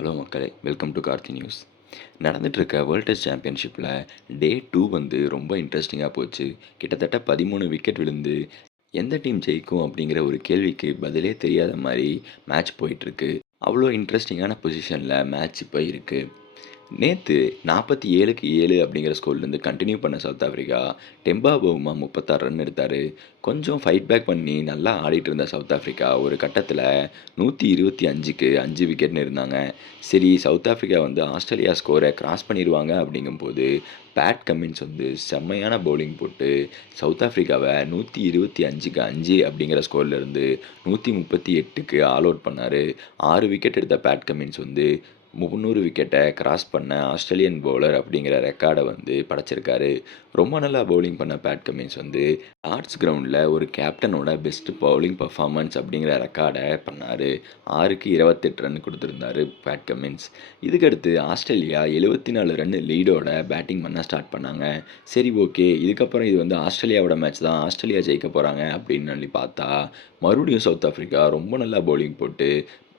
Hello மக்களே welcome to Karthi news. நடந்துகிட்ருக்க world test சாம்பியன்ஷிப்பில் டே டூ வந்து ரொம்ப இன்ட்ரெஸ்டிங்காக போச்சு. கிட்டத்தட்ட பதிமூணு விக்கெட் விழுந்து எந்த டீம் ஜெயிக்கும் அப்படிங்கிற ஒரு கேள்விக்கு பதிலே தெரியாத மாதிரி மேட்ச் போயிட்டுருக்கு. அவ்வளோ இன்ட்ரெஸ்டிங்கான பொசிஷனில் மேட்ச் இப்போ இருக்குது நேற்று நாற்பத்தி ஏழுக்கு ஏழு அப்படிங்கிற ஸ்கோர்லேருந்து கண்டினியூ பண்ண சவுத் ஆஃப்ரிக்கா டெம்பா பவுமா முப்பத்தாறு ரன் எடுத்தார். கொஞ்சம் ஃபைட் பேக் பண்ணி நல்லா ஆடிட்டு இருந்த சவுத் ஆஃப்ரிக்கா ஒரு கட்டத்தில் நூற்றி இருபத்தி அஞ்சுக்கு அஞ்சு விக்கெட்னு இருந்தாங்க சரி சவுத் ஆஃப்ரிக்கா வந்து ஆஸ்திரேலியா ஸ்கோரை கிராஸ் பண்ணிடுவாங்க அப்படிங்கும்போது பேட் கமின்ஸ் வந்து செம்மையான பவுலிங் போட்டு சவுத் ஆஃப்ரிக்காவை நூற்றி இருபத்தி அஞ்சுக்கு அஞ்சு அப்படிங்கிற ஸ்கோர்லேருந்து நூற்றி முப்பத்தி எட்டுக்கு ஆல் அவுட் பண்ணார். ஆறு விக்கெட் எடுத்த பேட் கமின்ஸ் வந்து முந்நூறு விக்கெட்டை கிராஸ் பண்ண ஆஸ்திரேலியன் பவுலர் அப்படிங்கிற ரெக்கார்டை வந்து படைச்சிருக்காரு. ரொம்ப நல்லா பவுலிங் பண்ண பேட் கமின்ஸ் வந்து ஆர்ட்ஸ் கிரவுண்டில் ஒரு கேப்டனோட பெஸ்ட் பவுலிங் பர்ஃபார்மன்ஸ் அப்படிங்கிற ரெக்கார்டை பண்ணார். ஆறுக்கு இருபத்தெட்டு ரன் கொடுத்துருந்தாரு பேட் கமின்ஸ் இதுக்கடுத்து ஆஸ்திரேலியா எழுபத்தி நாலு ரன் லீடோட பேட்டிங் பண்ண ஸ்டார்ட் பண்ணாங்க. சரி ஓகே இதுக்கப்புறம் இது வந்து ஆஸ்திரேலியாவோட மேட்ச் தான். ஆஸ்திரேலியா ஜெயிக்க போகிறாங்க அப்படின்னு சொல்லி பார்த்தா மறுபடியும் சவுத் ஆஃப்ரிக்கா ரொம்ப நல்லா பவுலிங் போட்டு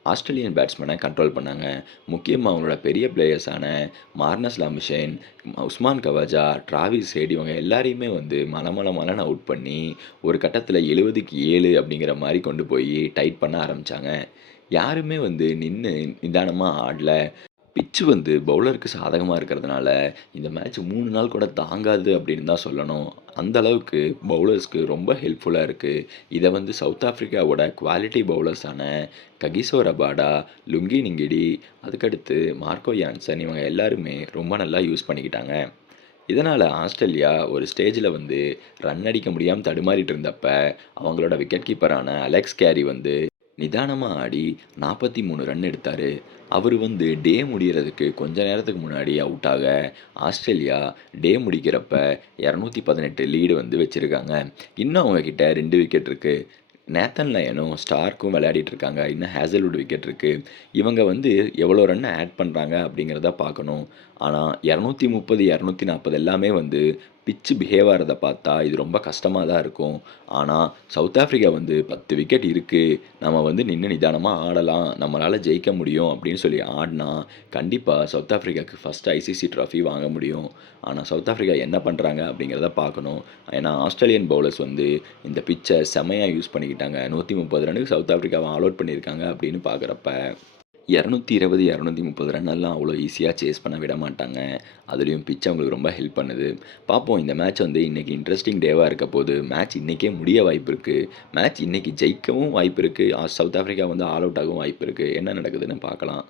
ஆஸ்திரேலியன் பேட்ஸ்மேனை கண்ட்ரோல் பண்ணாங்க. முக்கியமாக அவங்களோட பெரிய பிளேயர்ஸான Marnus Labuschagne Usman Khawaja Travis Head இவங்க எல்லாரையுமே வந்து மலமல மல மலன்னு அவுட் பண்ணி ஒரு கட்டத்தில் எழுபதுக்கு ஏழு அப்படிங்கிற மாதிரி கொண்டு போய் டைட் பண்ண ஆரம்பித்தாங்க யாருமே வந்து நின்று நிதானமாக ஆடல. பிச்சு வந்து பவுலருக்கு சாதகமாக இருக்கிறதுனால இந்த மேட்ச் மூணு நாள் கூட தாங்காது அப்படின்னு தான் சொல்லணும். அந்த அளவுக்கு பவுலர்ஸ்க்கு ரொம்ப ஹெல்ப்ஃபுல்லாக இருக்குது இதை வந்து சவுத் ஆஃப்ரிக்காவோட குவாலிட்டி பவுலர்ஸான ககிசோ ரபாடா லுங்கி நிங்கிடி அதுக்கடுத்து மார்க்கோ யான்சன் இவங்க எல்லாருமே ரொம்ப நல்லா யூஸ் பண்ணிக்கிட்டாங்க. இதனால் ஆஸ்திரேலியா ஒரு ஸ்டேஜில் வந்து ரன் அடிக்க முடியாமல் தடுமாறிட்டு இருந்தப்ப அவங்களோட விக்கெட் கீப்பரான அலெக்ஸ் கேரி வந்து நிதானமாக ஆடி நாற்பத்தி மூணு ரன் எடுத்தார். அவர் வந்து டே முடிகிறதுக்கு கொஞ்ச நேரத்துக்கு முன்னாடி அவுட் ஆக ஆஸ்திரேலியா டே முடிக்கிறப்ப இரநூத்தி பதினெட்டு லீடு வந்து வச்சுருக்காங்க. இன்னும் அவங்கக்கிட்ட ரெண்டு விக்கெட் இருக்குது நேத்தன் லயனும் ஸ்டார்க்கும் விளையாடிட்டு இருக்காங்க. இன்னும் ஹேசல்வுட் விக்கெட் இருக்குது இவங்க வந்து எவ்வளோ ரன் ஆட் பண்ணுறாங்க அப்படிங்கிறத பார்க்கணும். ஆனால் இரநூத்தி முப்பது இரநூத்தி நாற்பது எல்லாமே வந்து பிச்சு பிஹேவ் ஆகிறத பார்த்தா இது ரொம்ப கஷ்டமாக தான் இருக்கும். ஆனால் சவுத் ஆஃப்ரிக்கா வந்து பத்து விக்கெட் இருக்குது நம்ம வந்து நின்று நிதானமாக ஆடலாம். நம்மளால் ஜெயிக்க முடியும் அப்படின்னு சொல்லி ஆடினா கண்டிப்பாக சவுத் ஆஃப்ரிக்காவுக்கு ஃபஸ்ட் ஐசிசி ட்ராஃபி வாங்க முடியும். ஆனால் சவுத் ஆஃப்ரிக்கா என்ன பண்ணுறாங்க அப்படிங்கிறத பார்க்கணும். ஏன்னா ஆஸ்திரேலியன் பவுலர்ஸ் வந்து இந்த பிச்சை செமையாக யூஸ் பண்ணிக்கிட்டாங்க. நூற்றி முப்பது ரன்னுக்கு சவுத் ஆஃப்ரிக்காவை ஆல் அவுட் பண்ணியிருக்காங்க அப்படின்னு பார்க்குறப்ப. இரநூத்தி இருபது இரநூத்தி முப்பது ரன்னெல்லாம் அவ்வளோ ஈஸியாக சேஸ் பண்ண விட மாட்டாங்க. அதுலேயும் பிச் அவங்களுக்கு ரொம்ப ஹெல்ப் பண்ணுது. பார்ப்போம் இந்த மேட்ச் வந்து இன்றைக்கி இன்ட்ரெஸ்டிங் டேவாக இருக்க போது மேட்ச் இன்றைக்கே முடிய வாய்ப்பு இருக்குது மேட்ச் இன்றைக்கி ஜெயிக்கவும் வாய்ப்பு இருக்குது சவுத் ஆஃப்ரிக்கா வந்து ஆல் அவுட் ஆகவும் வாய்ப்பு இருக்குது என்ன நடக்குதுன்னு பார்க்கலாம்.